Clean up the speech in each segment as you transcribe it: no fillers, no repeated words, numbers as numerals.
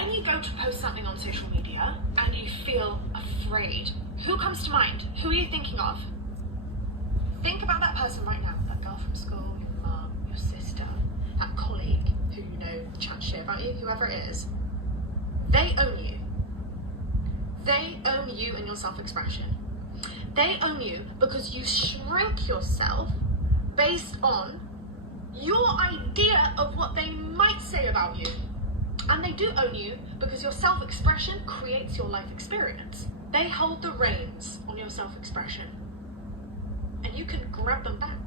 When you go to post something on social media and you feel afraid, who comes to mind? Who are you thinking of? Think about that person right now, that girl from school, your mum, your sister, that colleague who you know chats shit about you, whoever it is. They own you. They own you and your self-expression. They own you because you shrink yourself based on your idea of what they might say about you. And they do own you because your self-expression creates your life experience. They hold the reins on your self-expression. And you can grab them back.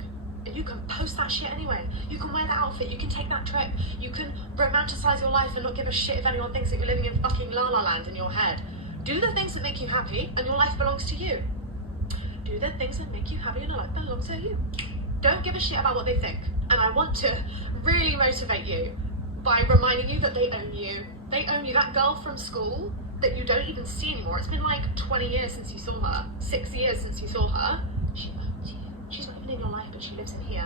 And you can post that shit anyway. You can wear that outfit, you can take that trip, you can romanticize your life and not give a shit if anyone thinks that you're living in fucking la la land in your head. Do the things that make you happy and your life belongs to you. Do the things that make you happy and your life belongs to you. Don't give a shit about what they think. And I want to really motivate you by reminding you that they own you. They own you. That girl from school that you don't even see anymore. It's been like 20 years since you saw her, 6 years since you saw her. She owns you. She's not even in your life, but she lives in here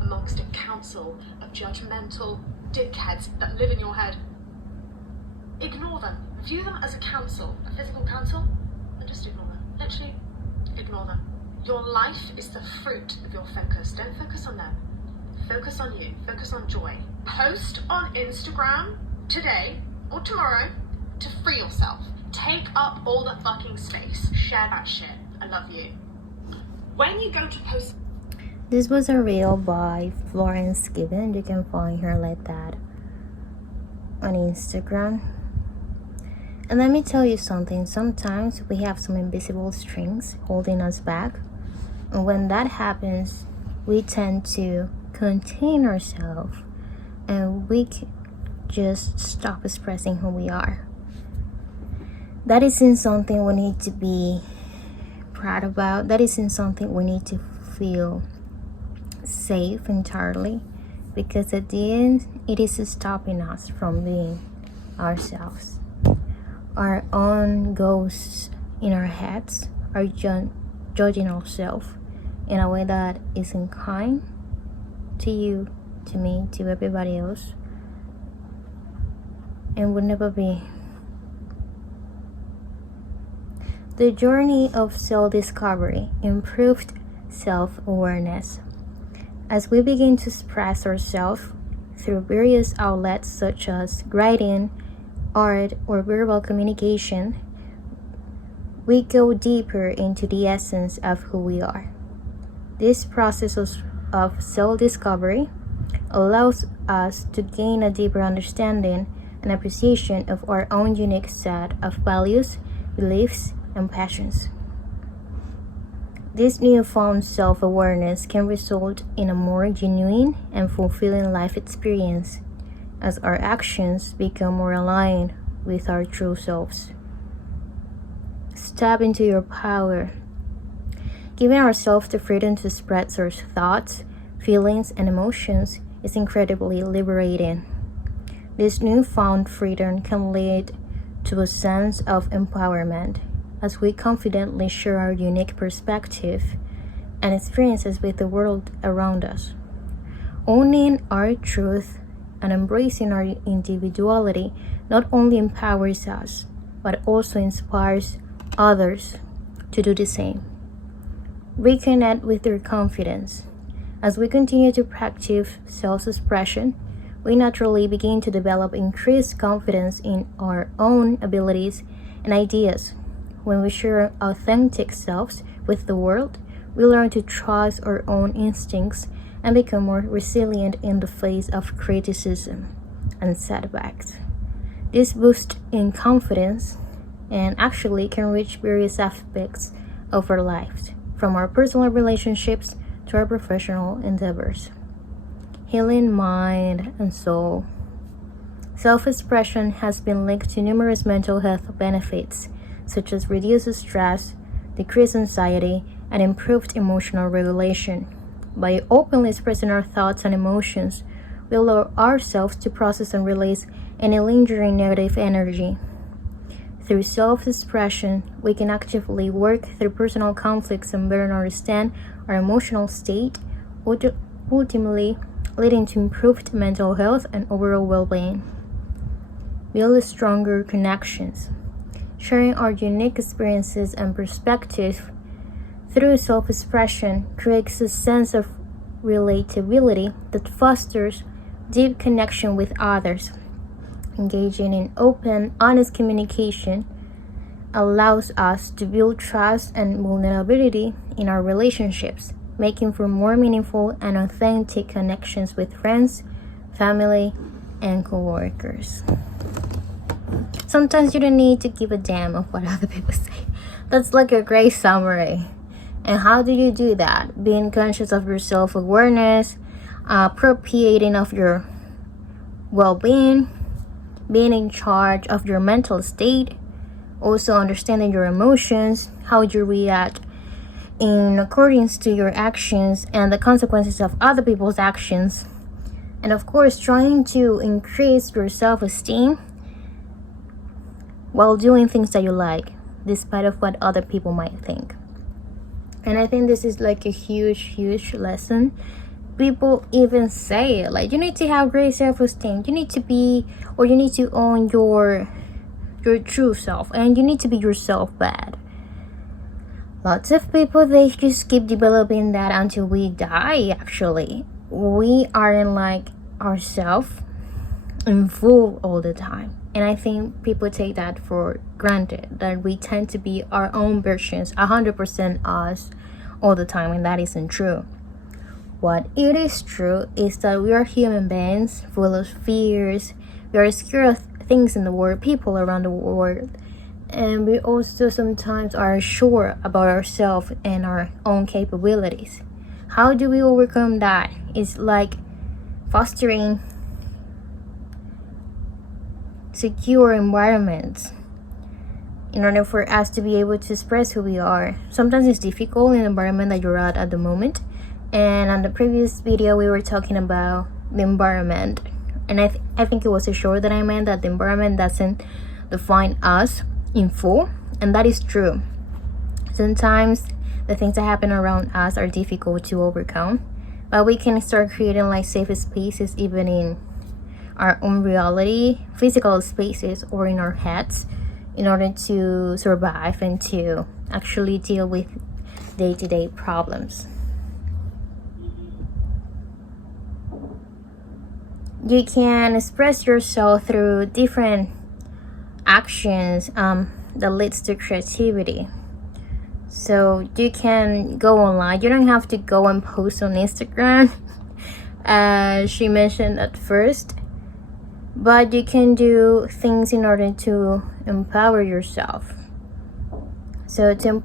amongst a council of judgmental dickheads that live in your head. Ignore them. View them as a council, a physical council, and just ignore them. Literally, ignore them. Your life is the fruit of your focus. Don't focus on them. Focus on you. Focus on joy. Post on Instagram today or tomorrow to free yourself. Take up all the fucking space. Share that shit. I love you. When you go to post... This was a reel by Florian Skibin. You can find her like that on Instagram. And let me tell you something. Sometimes we have some invisible strings holding us back. And when that happens, we tend to contain ourselves and we just stop expressing who we are. That isn't something we need to be proud about. That isn't something we need to feel safe entirely, because at the end, it is stopping us from being ourselves. Our own ghosts in our heads are judging ourselves in a way that isn't kind to you, to me, to everybody else, and would never be. The journey of self-discovery, improved self-awareness. As we begin to express ourselves through various outlets such as writing, art, or verbal communication, we go deeper into the essence of who we are. This process of self-discovery allows us to gain a deeper understanding and appreciation of our own unique set of values, beliefs, and passions. This newfound self-awareness can result in a more genuine and fulfilling life experience as our actions become more aligned with our true selves. Step into your power. Giving ourselves the freedom to express our thoughts, feelings, and emotions is incredibly liberating. This newfound freedom can lead to a sense of empowerment as we confidently share our unique perspective and experiences with the world around us. Owning our truth and embracing our individuality not only empowers us, but also inspires others to do the same. Reconnect with your confidence. As we continue to practice self-expression, we naturally begin to develop increased confidence in our own abilities and ideas. When we share our authentic selves with the world, we learn to trust our own instincts and become more resilient in the face of criticism and setbacks. This boost in confidence and actually can reach various aspects of our lives, from our personal relationships to our professional endeavors. Healing mind and soul. Self-expression has been linked to numerous mental health benefits, such as reduced stress, decreased anxiety, and improved emotional regulation. By openly expressing our thoughts and emotions, we allow ourselves to process and release any lingering negative energy. Through self-expression, we can actively work through personal conflicts and better understand our emotional state, ultimately leading to improved mental health and overall well-being. build stronger connections. Sharing our unique experiences and perspectives through self-expression creates a sense of relatability that fosters deep connection with others. Engaging in open, honest communication allows us to build trust and vulnerability in our relationships, making for more meaningful and authentic connections with friends, family, and coworkers. Sometimes you don't need to give a damn of what other people say. That's like a great summary. And how do you do that? Being conscious of your self-awareness, appropriating of your well-being, being in charge of your mental state, also understanding your emotions, how you react in accordance to your actions and the consequences of other people's actions, and of course trying to increase your self-esteem while doing things that you like despite of what other people might think. And I think this is like a huge lesson. People even say it, like, you need to have great self-esteem, you need to be, or you need to own your true self, and you need to be yourself bad. Lots of people, they just keep developing that until we die. Actually, we aren't like ourselves in full all the time, and I think people take that for granted, that we tend to be our own versions, 100% us all the time, and that isn't true. What it is true is that we are human beings full of fears. We are scared of things in the world, people around the world, and we also sometimes are unsure about ourselves and our own capabilities. How do we overcome that? It's like fostering secure environments in order for us to be able to express who we are. Sometimes it's difficult in the environment that you're at the moment. And on the previous video, we were talking about the environment. And I think it was a short that I meant that the environment doesn't define us in full. And that is true. Sometimes the things that happen around us are difficult to overcome. But we can start creating like safe spaces even in our own reality, physical spaces, or in our heads, in order to survive and to actually deal with day-to-day problems. You can express yourself through different actions that leads to creativity. So you can go online. You don't have to go and post on Instagram, as she mentioned at first, but you can do things in order to empower yourself. So the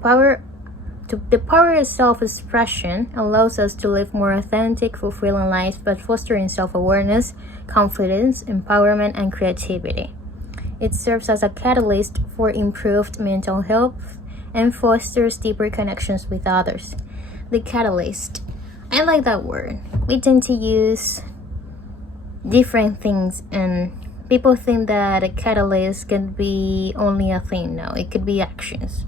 power of self-expression allows us to live more authentic, fulfilling lives by fostering self-awareness, confidence, empowerment, and creativity. It serves as a catalyst for improved mental health and fosters deeper connections with others. The catalyst. I like that word. We tend to use different things, and people think that a catalyst can be only a thing. No, it could be actions.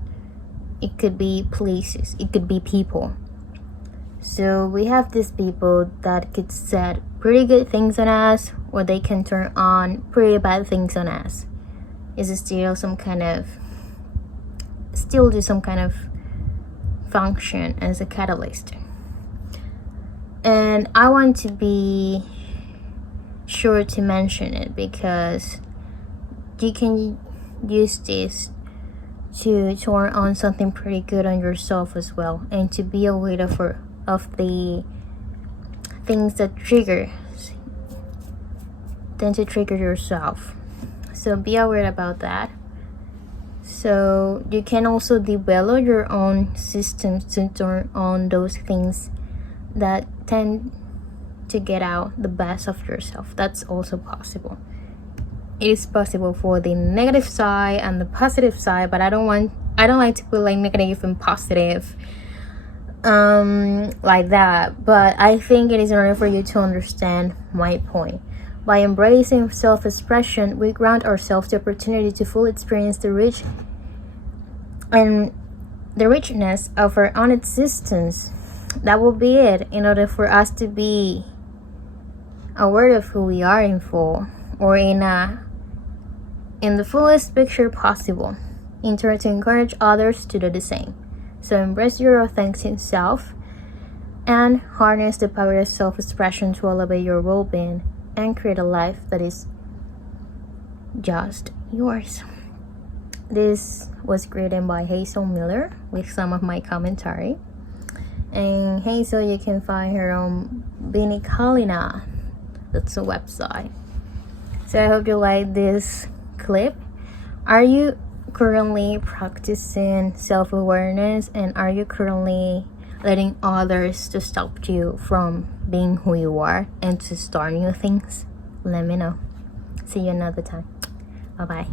It could be places, it could be people. So we have these people that could set pretty good things on us, or they can turn on pretty bad things on us. Is it still do some kind of function as a catalyst. And I want to be sure to mention it because you can use this to turn on something pretty good on yourself as well, and to be aware of the things that tend to trigger yourself. So be aware about that. So you can also develop your own systems to turn on those things that tend to get out the best of yourself. That's also possible. It is possible for the negative side and the positive side, but I don't like to put like negative and positive like that. But I think it is in order for you to understand my point. By embracing self-expression, we grant ourselves the opportunity to fully experience the richness of our own existence. That will be it, in order for us to be aware of who we are in full, or in a in the fullest picture possible. Intend to encourage others to do the same. So embrace your authentic self and harness the power of self-expression to elevate your well-being and create a life that is just yours. This was created by Hazel Miller with some of my commentary. And Hazel, you can find her on Bini Kalina. That's a website. So I hope you like this clip. Are you currently practicing self-awareness, and are you currently letting others to stop you from being who you are and to start new things? Let me know. See you another time. Bye bye.